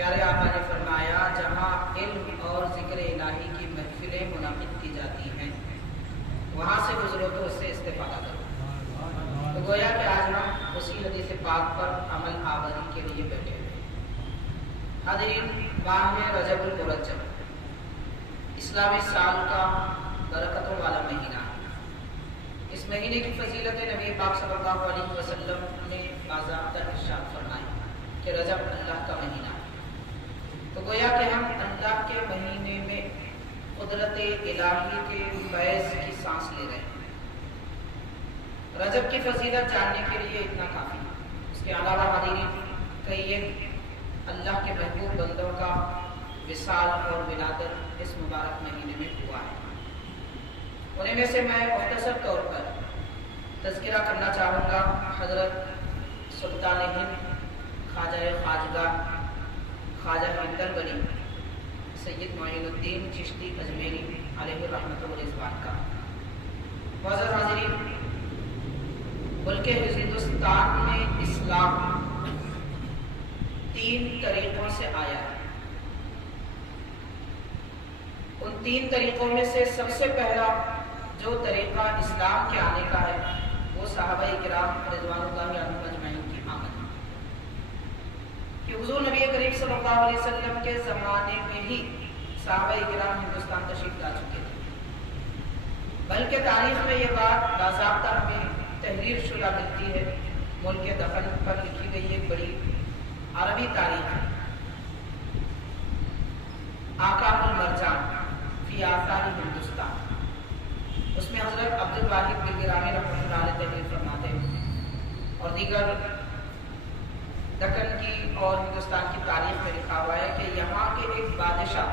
پیارے آقا نے فرمایا جہاں علم اور ذکر الہی کی محفلیں منعقد کی جاتی ہیں وہاں سے گزرو تو اس سے استفادہ کرو۔ تو گویا کہ آج ہم اسی حدیث پاک پر عمل آوری کے لیے بیٹھے ہوئے۔ حاضرین، ماہ رجب المرجب اسلامی سال کا برکتوں والا مہینہ ہے۔ اس مہینے کی فضیلت نبی پاک صلی اللہ علیہ وسلم نے باضابطہ ارشاد فرمائی کہ رجب اللہ کا مہینہ ہے۔ تو گویا کہ ہم اللہ کے مہینے میں قدرت الہی کے فیض کی سانس لے رہے ہیں۔ رجب کی فضیلت جاننے کے لیے اتنا کافی ہے۔ اس کے علاوہ حاضرین کئی اللہ کے محبوب بندوں کا وصال اور ولادت اس مبارک مہینے میں ہوا ہے۔ انہیں میں سے میں مختصر طور پر تذکرہ کرنا چاہوں گا حضرت سلطان ہند خواجہ خواجگاہ خواجہ حیدر بلی سید معین الدین چشتی اجمیری علیہ رحمۃ و رضوان کا۔ معزز حاضرین، ملک ہندوستان میں اسلام 3 طریقوں سے آیا ہے۔ ان 3 طریقوں میں سے سب سے پہلا جو طریقہ اسلام کے آنے کا ہے وہ صحابہ کرام رضوان اللہ عنہم اجمعین کی آمد ہے کہ حضور نبی کریم صلی اللہ علیہ وسلم کے زمانے میں ہی صحابہ کرام ہندوستان تشریف لا چکے تھے، بلکہ تاریخ میں یہ بات باضابطہ ہمیں تحریر شدہ ملتی ہے۔ ملک دفن پر لکھی گئی ایک بڑی عربی تاریخ ہے، آکام المرجان فی آثار ہندوستان۔ اس میں حضرت عبد الواحد بن گرامی رحمۃ اللہ علیہ تحریر فرماتے ہیں اور دیگر دکن کی اور ہندوستان کی تاریخ میں لکھا ہوا ہے کہ یہاں کے ایک بادشاہ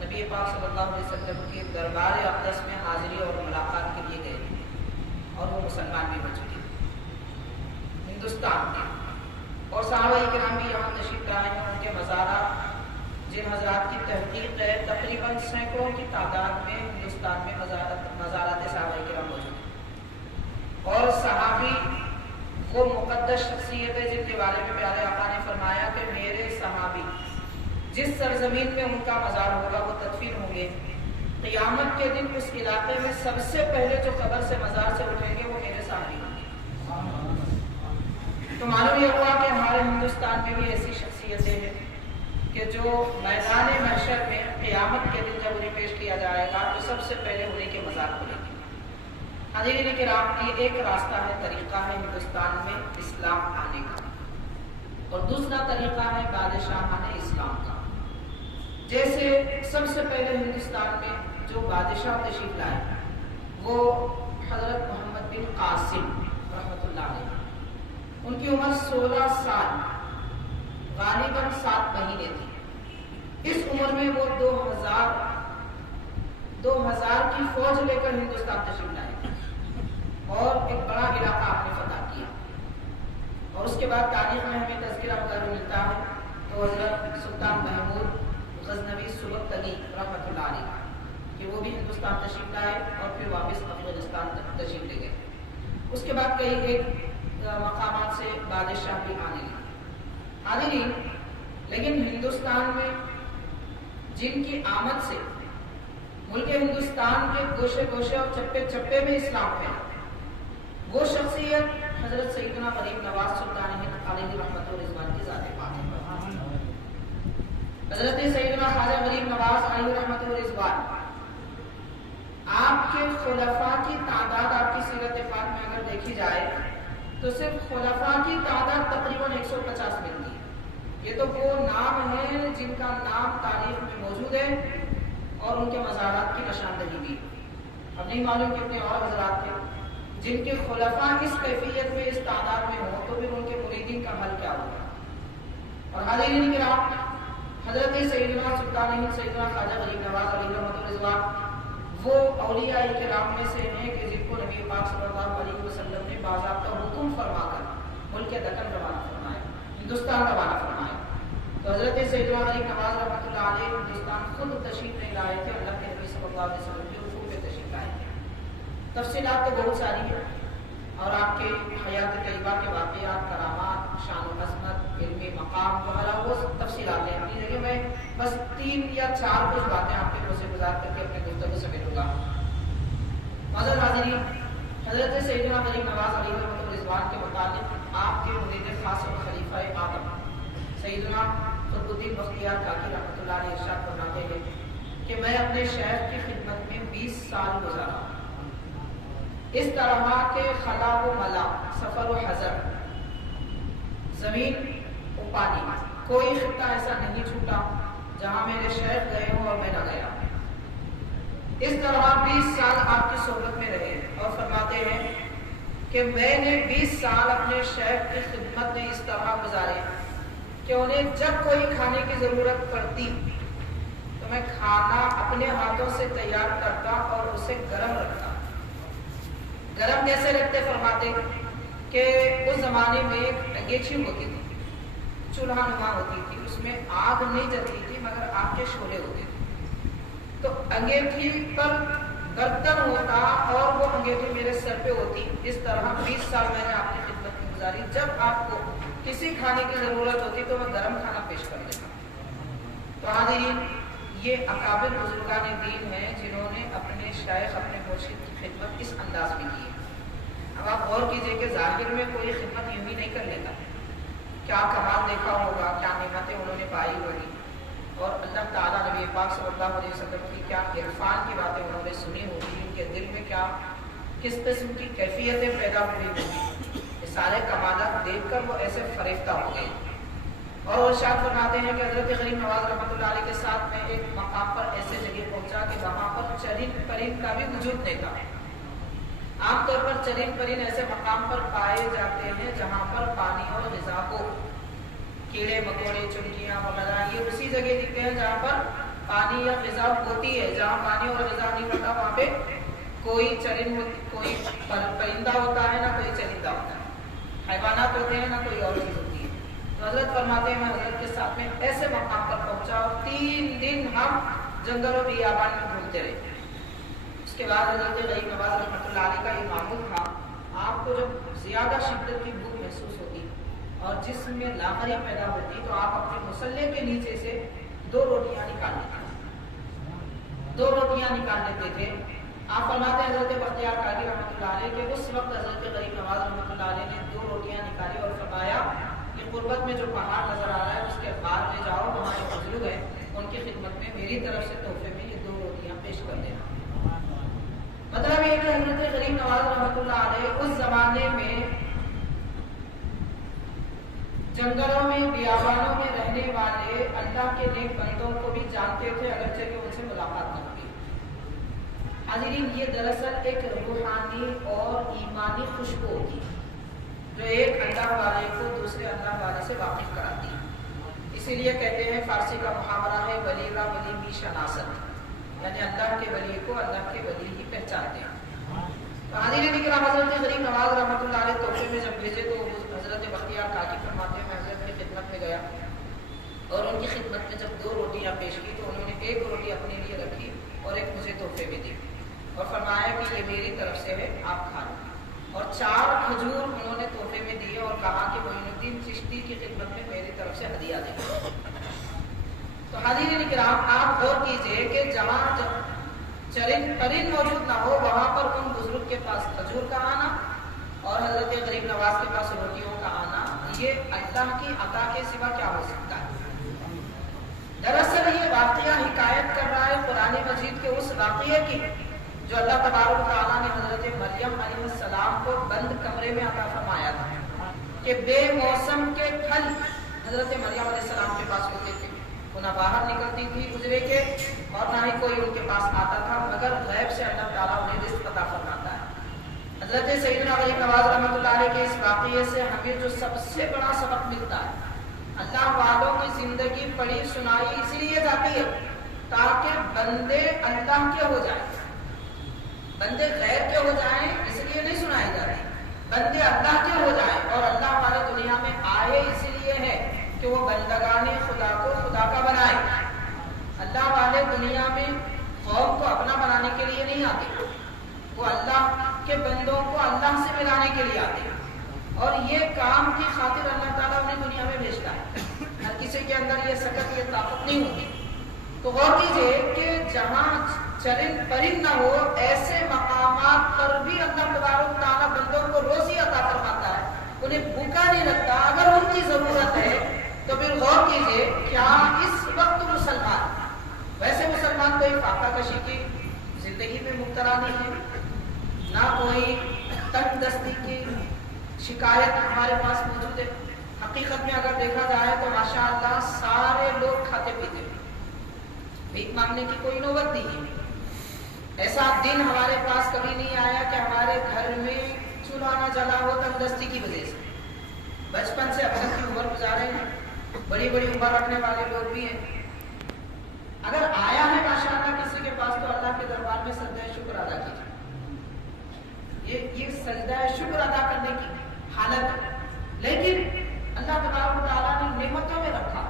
نبی پاک صلی اللہ علیہ وسلم کے دربار اقدس میں حاضری اور ملاقات کے لیے گئے تھے اور وہ مسلمان بھی ہو چکے تھے ہندوستان کے، اور صحابہ کرام بھی یہاں تشریف لائے ہیں۔ ان کے مزارات جن حضرات کی تحقیق ہے تقریباً سینکڑوں کی تعداد میں ہندوستان میں مزارات صحابہ کرام موجود ہیں، اور صحابی وہ مقدس شخصیت ہے جن کے بارے میں پیارے آقا نے فرمایا کہ میرے صحابی جس سرزمین میں ان کا مزار ہوگا وہ تدفین ہوں گے، قیامت کے دن اس علاقے میں سب سے پہلے جو قبر سے مزار سے اٹھیں گے وہ میرے صحابی ہوں گے۔ تو معلوم یہ ہوا کہ ہمارے ہندوستان میں بھی ایسی شخصیتیں ہیں کہ جو میدان محشر میں قیامت کے دن جب انہیں پیش کیا جائے گا تو سب سے پہلے انہیں کے مزار کھلیں گے۔ حاضرین کرام، یہ ایک راستہ ہے، طریقہ ہے ہندوستان میں اسلام آنے کا، اور دوسرا طریقہ ہے بادشاہانہ اسلام کا۔ جیسے سب سے پہلے ہندوستان میں جو بادشاہ تشریف لائے وہ حضرت محمد بن قاسم رحمۃ اللہ علیہ، ان کی عمر 16 سال غالباً 7 مہینے تھی۔ اس عمر میں وہ 2000 کی فوج لے کر ہندوستان تشریف لائے اور ایک بڑا علاقہ آپ نے فتح کیا، اور اس کے بعد تاریخ میں ہمیں تذکرہ وغیرہ ملتا ہے تو حضرت سلطان محمود غزنوی سبکتگی رحمۃ اللہ علیہ کہ وہ بھی ہندوستان تشریف لائے اور پھر واپس افغانستان تشریف لے گئے۔ اس کے بعد کئی ایک مقامات سے بادشاہ بھی آنے لگے۔ حاضرین، لیکن ہندوستان میں جن کی آمد سے ملک ہندوستان کے گوشے گوشے اور چپے چپے میں اسلام پھیلا، وہ شخصیت حضرت سیدنا غریب نواز سلطان ہند علیہ رحمۃ و رضوان کی ذات پاک ہے۔ حضرت سیدنا خواجہ غریب نواز علیہ رحمۃ و رضوان، آپ کے خلفاء کی تعداد آپ کی سیرت پاک میں اگر دیکھی جائے تو صرف خلفاء کی تعداد تقریباً 150 ملتی ہے۔ یہ تو وہ نام ہیں جن کا نام تاریخ میں موجود ہے اور ان کے مزارات کی نشاندہی بھی۔ اب نہیں معلوم کتنے اور حضرات تھے جن کے خلفاء اس کیفیت میں اس تعداد میں ہوں تو پھر ان کے مریدین کا حل کیا ہوگا۔ اور حاضرین کرام، حضرت سیدنا سلطان ہند سیدنا خواجہ غریب نواز علیہ رحمۃ رضوان وہ اولیاء کرام میں سے ہیں کہ جن کو نبی پاک صلی اللہ علیہ وسلم نے باضابطہ حکم فرما کر ملک دکن روانہ فرمایا، ہندوستان روانہ فرمایا۔ تو حضرت سیدنا غریب نواز رحمۃ اللہ علیہ ہندوستان خود تشریف نہیں لائے تھے، اللہ کے نبی صلی اللہ علیہ وسلم کے حکم پہ تشریف لائے تھے۔ تفصیلات تو بہت ساری ہیں اور آپ کے حیات طیبہ کے واقعات، کرامات، شان و عظمت، علم مقام وغیرہ وہ تفصیلات ہیں، بس 3 یا 4 کچھ باتیں آپ کے سے گزار کر کے اپنے گفتگو سے ملوں گا۔ معزز حاضرین، حضرت سیدنا غریب نواز علیہ رضوان کے متعلق آپ کے مرید خاص اور خلیفہ اعظم سیدنا قطب الدین بختیار کاکی رحمۃ اللہ علیہ ارشاد فرماتے ہیں کہ میں اپنے شیخ کی خدمت میں 20 سال گزارا، اس طرح کے خلا و ملا، سفر و حضر، زمین و پانی، کوئی خطہ ایسا نہیں چھوٹا جہاں میرے شیخ گئے ہوں اور میں نہ گیا۔ اس طرح 20 سال آپ کی صحبت میں رہے اور فرماتے ہیں کہ میں نے 20 سال اپنے شیخ کی خدمت میں اس طرح گزارے کہ انہیں جب کوئی کھانے کی ضرورت پڑتی تو میں کھانا اپنے ہاتھوں سے تیار کرتا اور اسے گرم رکھتا۔ گرم کیسے رکھتے؟ فرماتے کہ اس زمانے میں ایک انگیٹھی ہوتی تھی، چولہا نما ہوتی تھی، اس میں آگ نہیں جلتی تھی مگر آگ کے شعلے ہوتے تھے، تو انگیٹھی پر برتن ہوتا اور وہ انگیٹھی میرے سر پہ ہوتی۔ اس طرح 20 سال میں نے آپ کی خدمت میں گزاری، جب آپ کو کسی کھانے کی ضرورت ہوتی تو میں گرم کھانا پیش کر دیتا۔ تو حاضرین، یہ اکابر بزرگان دین ہیں جنہوں نے اپنے شیخ، اپنے مرشد کی خدمت اس انداز میں کی ہے۔ اب آپ غور کیجئے کہ ظاہر میں کوئی خدمت یوں ہی نہیں کر لیتا، کیا کمال دیکھا ہوگا، کیا نعمتیں انہوں نے پائی ہوگی، اور اللہ تعالیٰ نبی پاک صلی اللہ علیہ وسلم کی کیا عرفان کی باتیں انہوں نے سنی ہوگی، ان کے دل میں کیا کس قسم کی کیفیتیں پیدا ہوئی ہوگی، یہ سارے کمالات دیکھ کر وہ ایسے فریفتہ ہو گئے۔ اور ارشاد فرماتے ہیں کہ حضرت غریب نواز رحمۃ اللہ علیہ کے ساتھ میں ایک مقام پر ایسے جگہ پہنچا کہ وہاں پر چرند پرند کا بھی وجود نہیں تھا۔ عام طور پر چرند پرند ایسے مقام پر پائے جاتے ہیں جہاں پر پانی اور غذا ہو، کیڑے مکوڑے، چڑیاں وغیرہ، یہ اسی جگہ دکھتے ہیں جہاں پر پانی یا غذا ہوتی ہے۔ جہاں پانی اور غذا نہیں ہوتا وہاں پہ کوئی چرند کوئی پرندہ ہوتا ہے، نہ کوئی چرندہ ہوتا ہے، حیوانات ہوتے ہیں، نہ کوئی اور چیز ہوتی ہے۔ تو حضرت فرماتے ہیں میں حضرت کے ساتھ میں ایسے مقام پر پہنچا اور 3 دن ہم جنگل و بیابان میں گھومتے رہے۔ اس کے بعد حضرت غریب نواز رحمۃ اللہ علیہ کا یہ معمول تھا، آپ کو جب زیادہ شدت کی بھوک محسوس ہوتی اور جسم میں لاغری پیدا ہوتی تو آپ اپنے مصلے کے نیچے سے 2 روٹیاں نکال لیتے تھے۔ آپ فرماتے ہیں حضرت بختیار کاکی رحمۃ اللہ علیہ کہ اس وقت حضرت غریب نواز رحمۃ اللہ علیہ نے 2 روٹیاں نکالی اور فرمایا کہ قربت میں جو پہاڑ نظر آ رہا ہے اس کے بعد میں جاؤ، ہمارے بزرگ ہیں، ان کی خدمت میں میری طرف سے تحفے میں یہ 2 روٹیاں پیش کر دینا۔ مطلب یہ کہ حضرت غریب نواز رحمۃ اللہ علیہ اس زمانے میں جنگلوں میں، بیابانوں میں رہنے والے اللہ کے نیک بندوں کو بھی جانتے تھے، اگرچہ کہ ان سے ملاقات نہ ہوئی۔ حاضرین، یہ دراصل ایک روحانی اور ایمانی خوشبو ہوتی ہے جو ایک اللہ والے کو دوسرے اللہ والے سے واقف کراتی ہے۔ اسی لیے کہتے ہیں، فارسی کا محاورہ ہے ولی کا ولی بھی شناست، یعنی اللہ کے ولی کو اللہ کے ولی ہی پہچانتے ہیں۔ تو حاضرین کرام، حضرت غریب نواز رحمۃ اللہ علیہ تحفے میں جب بھیجے تو حضرت بختیار کاکی فرماتے ہیں میں حضرت کی خدمت میں گیا اور ان کی خدمت میں جب 2 روٹیاں پیش کی تو انہوں نے 1 روٹی اپنے لیے رکھی اور 1 مجھے تحفے میں دی اور فرمایا کہ یہ میری طرف سے ہے، آپ کھا لیں، اور 4 کھجور انہوں نے تحفے میں دیے اور کہا کہ معین الدین چشتی کی خدمت میں میری طرف سے ہدیہ دیں۔ تو حاضرین کرام، آپ غور کیجئے کہ جہاں چرند پرند موجود نہ ہو وہاں پر ان بزرگ کے پاس کھجور کا آنا اور حضرت غریب نواز کے پاس روٹیوں کا آنا، یہ اللہ کی عطا کے سوا کیا ہو سکتا ہے؟ دراصل یہ واقعہ حکایت کر رہا ہے قرآن مجید کے اس واقعے کی جو اللہ تبارک و تعالیٰ نے حضرت مریم علیہ السلام کو بند کمرے میں عطا فرمایا تھا کہ بے موسم کے پھل حضرت مریم علیہ السلام کے پاس ہوتے تھے، وہ نہ باہر نکلتی تھی اجرے کے اور نہ ہی کوئی ان کے پاس آتا تھا، مگر غیب سے اللہ تعالیٰ انہیں رزق عطا فرماتا ہے۔ حضرت سیدنا غریب نواز رحمۃ اللہ علیہ کے اس واقعے سے ہمیں جو سب سے بڑا سبق ملتا ہے، اللہ والوں کی زندگی پڑھی سنائی اس لیے جاتی ہے تاکہ بندے اللہ کے ہو جائیں، بندے غیر کے ہو جائیں اس لیے نہیں سنائی جاتی، بندے اللہ کے ہو جائیں، اور اللہ والے دنیا میں آئے اس لیے ہے کہ وہ بندگان خدا کو خدا کا بنائے۔ اللہ والے دنیا میں قوم کو اپنا بنانے کے لیے نہیں آتے، وہ اللہ کے بندوں کو اللہ سے ملانے کے لیے آتے ہیں، اور یہ کام کی خاطر اللہ تعالیٰ انہیں دنیا میں بھیجتا ہے۔ ہر کسی کے اندر یہ سکت، یہ طاقت نہیں ہوتی تو غور کیجئے کہ جہاں چرند پرند نہ ہو ایسے مقامات پر بھی اللہ تبارک و تعالیٰ بندوں کو روزی عطا فرماتا ہے، انہیں بھوکا نہیں رکھتا۔ اگر ان کی ضرورت ہے تو پھر غور کیجئے کیا اس وقت مسلمان، ویسے مسلمان کوئی فاقہ کشی کی زندگی میں مبتلا نہیں ہے، نہ کوئی تنگ دستی کی شکایت ہمارے پاس موجود ہے۔ حقیقت میں اگر دیکھا جائے تو ماشاءاللہ سارے لوگ کھاتے پیتے ہیں، بھیک مانگنے کی کوئی نوبت نہیں ہے۔ ایسا دن ہمارے پاس کبھی نہیں آیا کہ ہمارے گھر میں چولہا نہ جلا ہو تنگ دستی کی وجہ سے۔ بچپن سے اب تک کی عمر گزارے ہیں، بڑی بڑی عمر رکھنے والے لوگ بھی ہیں۔ اگر آیا ہے ماشاءاللہ کسی کے پاس تو اللہ کے دربار میں سجدہ شکر ادا کیجیے۔ یہ سجدہ شکر ادا کرنے کی حالت ہے، لیکن اللہ تبارک و تعالیٰ نے نعمتوں میں رکھا،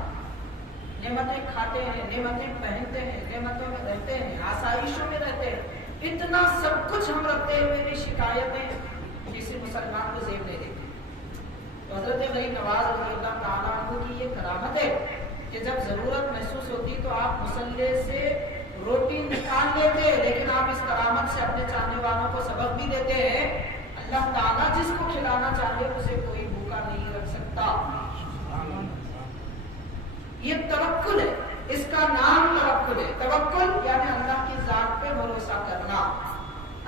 نعمتیں کھاتے ہیں، نعمتیں پہنتے ہیں، نعمتوں میں رہتے ہیں، آسائشوں میں رہتے ہیں، اتنا سب کچھ ہم رکھتے ہیں، میری شکایتیں کسی مسلمان کو زیب نہیں دیتی۔ تو حضرت غریب نواز رضی اللہ تعالیٰ عنہ کی یہ کرامت ہے کہ جب ضرورت محسوس ہوتی تو آپ مصلے سے روٹی نکال لیتے، لیکن آپ اس کرامت سے اپنے چاہنے والوں کو سبق بھی دیتے ہیں۔ اللہ تعالیٰ جس کو کھلانا چاہے اسے کوئی بھوکا نہیں رکھ سکتا۔ یہ توکل ہے، اس کا نام توکل ہے۔ توکل یعنی اللہ کی ذات پہ بھروسہ کرنا،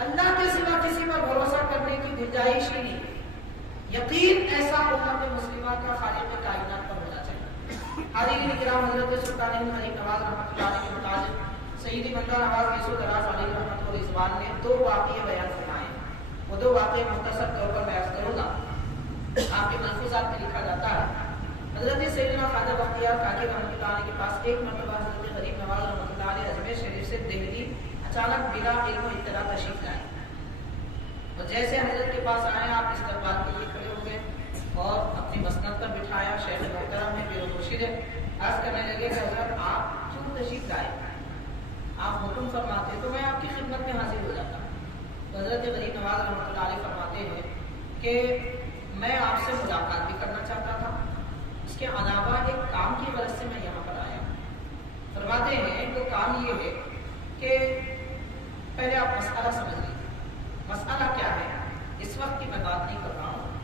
اللہ کے سوا کسی پر بھروسہ کرنے کی گنجائش ہی نہیں۔ یقین ایسا امت مسلمہ کا خالق کائنات پر ہونا چاہیے۔ حاضرین کرام، حضرت سلطان غریب نواز رحمۃ اللہ علیہ کے مطابق سیدی بندہ نواز یسوع دراز علیہ رحمۃ و رضوان نے 2 واقعے بیان فرمائے۔ وہ 2 واقعے مختصر طور پر بیان کروں گا، آپ کے ملفوظات میں لکھا جاتا ہے۔ حضرت سیدنا خواجہ بختیار کاکی رحمۃ اللہ علیہ کے پاس ایک مرتبہ حضرت غریب نواز رحمۃ اللہ علیہ اجمیر شریف سے دہلی اچانک بلا علم و اطلاع تشریف لائے، اور جیسے حضرت کے پاس آئے آپ استقبال کے لیے کھڑے ہو گئے اور اپنی مسند پر بٹھایا۔ شیخ محترم ہے، پیر و مرشد ہے، عرض کرنے لگے کہ حضرت آپ کیوں تشریف لائے، آپ حکم فرماتے تو میں آپ کی خدمت میں حاضر ہو جاتا۔ تو حضرت غریب نواز رحمۃ اللہ علیہ فرماتے ہیں کہ میں آپ سے ملاقات بھی کرنا چاہتا تھا، اس کے علاوہ ایک کام کی غرض سے میں یہاں پر آیا۔ فرماتے ہیں وہ کام یہ ہے کہ پہلے آپ مسئلہ سمجھ لیجیے۔ مسئلہ کیا ہے، اس وقت کی میں بات نہیں کر رہا ہوں،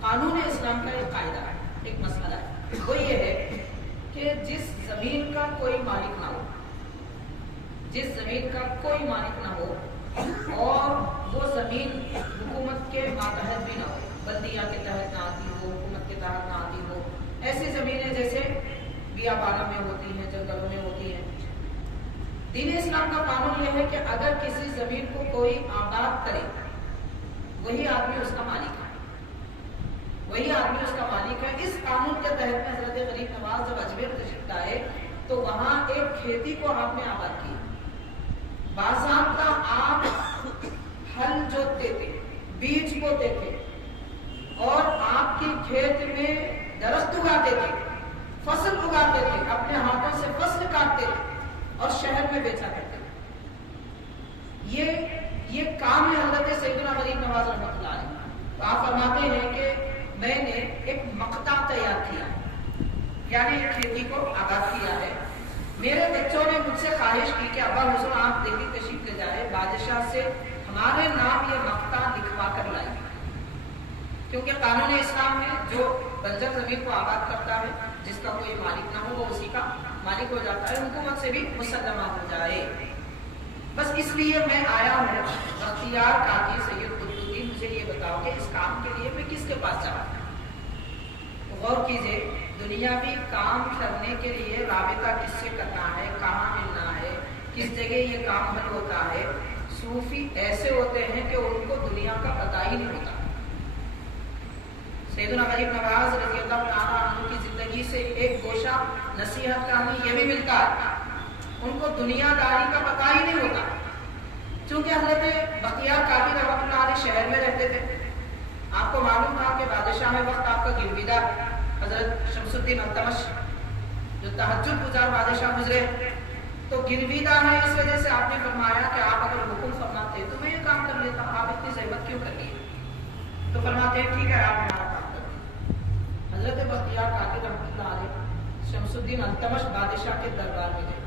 قانون اسلام کا ایک قاعدہ ہے، ایک مسئلہ ہے۔ وہ یہ ہے کہ جس زمین کا کوئی مالک نہ ہو، جس زمین کا کوئی مالک نہ ہو اور وہ زمین حکومت کے ماتحت بھی نہ ہو، بلدیہ کے تحت نہ آتی ہو، حکومت کے تحت نہ آتی ہو، ایسی زمینیں جیسے بیابانوں میں ہوتی ہیں، جنگلوں میں ہوتی ہیں۔ دین اسلام کا قانون یہ ہے کہ اگر کسی زمین کو کوئی آباد کرے، وہی آدمی اس کا مالک ہے، وہی آدمی اس کا مالک ہے۔ اس قانون کے تحت میں حضرت غریب نواز جب اجمیر تشریف لائے تو وہاں ایک کھیتی کو آپ نے آباد کی، باضابطہ آپ ہل جوتتے تھے، بیج بوتے تھے، اور آپ کی کھیت میں درخت اگاتے تھے، فصل اگاتے تھے، اپنے ہاتھوں سے فصل کاٹتے تھے اور شہر میں بیچا کرتے تھے۔ یہ کام ہے حضرت سیدنا غریب نواز رحمۃ اللہ علیہ۔ تو آپ فرماتے ہیں کہ میں نے ایک مقطع تیار کیا، یعنی ایک کھیتی کو آباد کیا ہے۔ میرے بچوں نے مجھ سے خواہش کی کہ ابا حضور آپ دہلی تشریف لے جائے، بادشاہ سے ہمارے نام یہ مقطع لکھوا کر لائے، کیونکہ قانون اسلام میں جو بنجر زمین کو آباد کرتا ہے، جس کا کوئی مالک نہ ہو وہ اسی کا مالک ہو جاتا ہے، حکومت سے بھی مسلمہ ہو جائے۔ بس اس لیے میں آیا ہوں، بختیار کاکی سید قطب الدین مجھے یہ بتاؤ کہ اس کام کے لیے میں کس کے پاس جاؤں۔ غور کیجئے، دنیاوی کام کرنے کے لیے رابطہ کس سے کرنا ہے، کہاں ملنا ہے، کس جگہ یہ کام حل ہوتا ہے۔ صوفی ایسے ہوتے ہیں کہ ان کو دنیا کا پتہ ہی نہیں ہوتا۔ سیدنا غریب نواز رضی اللہ تعالیٰ عنہ کی زندگی سے ایک گوشہ نصیحت کا ہمیں یہ بھی ملتا ہے، ان کو دنیا داری کا پتہ ہی نہیں ہوتا۔ چونکہ حضرت بختیار کاکی رحمۃ اللہ علیہ شہر میں رہتے تھے، آپ کو معلوم تھا کہ بادشاہ وقت آپ کا گرویدہ حضرت شمس الدین التمش جو تہجد گزار بادشاہ گزرے، تو گرویدہ ہے، اس وجہ سے آپ نے فرمایا کہ آپ اگر حکم فرماتے تو میں یہ کام کر لیتا، آپ اتنی زحمت کیوں کر لیے؟ تو فرماتے ہیں ٹھیک ہے آپ ہمارا کام کر دیں۔ حضرت بختیار کاکی رحمۃ اللہ علیہ شمس الدین التمش بادشاہ کے دربار میں گئے،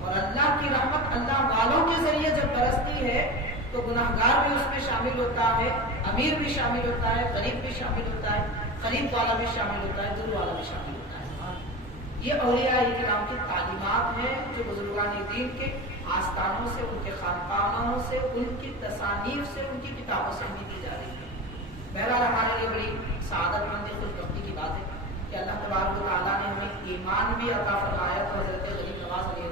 اور اللہ کی رحمت اللہ والوں کے ذریعے جب برستی ہے تو گناہگار بھی اس میں شامل ہوتا ہے، امیر بھی شامل ہوتا ہے، غریب بھی شامل ہوتا ہے، قریب والا بھی شامل ہوتا ہے، دور والا بھی شامل ہوتا ہے۔ یہ اولیاء کرام کی تعلیمات ہیں جو بزرگان دین کے آستانوں سے، ان کے خانقاہوں سے، ان کی تصانیف سے، ان کی کتابوں سے ہمیں دی جا رہی ہے۔ بہرحال ہمارے لیے بڑی سعادت مند خوش بختی کی بات ہے کہ اللہ تبارک و تعالیٰ نے ہمیں ایمان بھی عطا فرمایا تو حضرت غریب نواز علیہ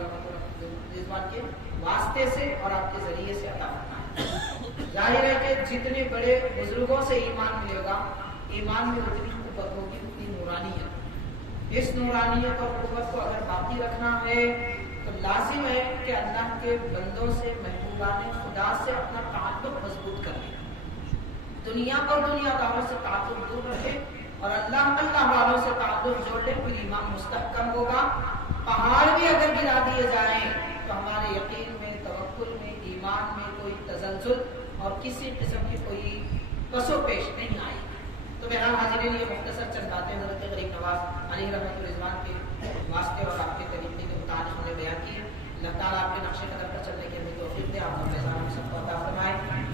رضوان کے واسطے سے اور آپ کے ذریعے سے عطا فرمایا۔ ظاہر ہے کہ جتنے بڑے بزرگوں سے ایمان ملے گا، ایمان میں اتنی قوت ہوگی، اتنی نورانیت۔ اس نورانیت اور قوت کو اگر باقی رکھنا ہے تو لازم ہے کہ اللہ کے بندوں سے، محبوبان خدا سے اپنا تعلق مضبوط کر لیں، دنیا اور دنیا داروں سے تعلق دور رکھے اور اللہ والوں سے تعلق جوڑ لیں، پھر ایمان مستحکم ہوگا۔ پہاڑ بھی اگر گرا دیے جائیں تو ہمارے یقین میں، توکل میں، ایمان میں کوئی تزلزل اور کسی قسم کی کوئی پس و پیش نہیں آئے گی۔ تو بہرحال حاضرین، یہ مختصر چند باتیں حضرت غریب نواز علیہ رحمۃ الرضوان کے واسطے اور آپ کے طریقے کے متعلق ہم نے بیان کی ہے۔ اللہ تعالیٰ آپ کے نقش قدم پر چلنے کی ہمیں توفیق دے، آپ ہم سب کو عطا فرمائے۔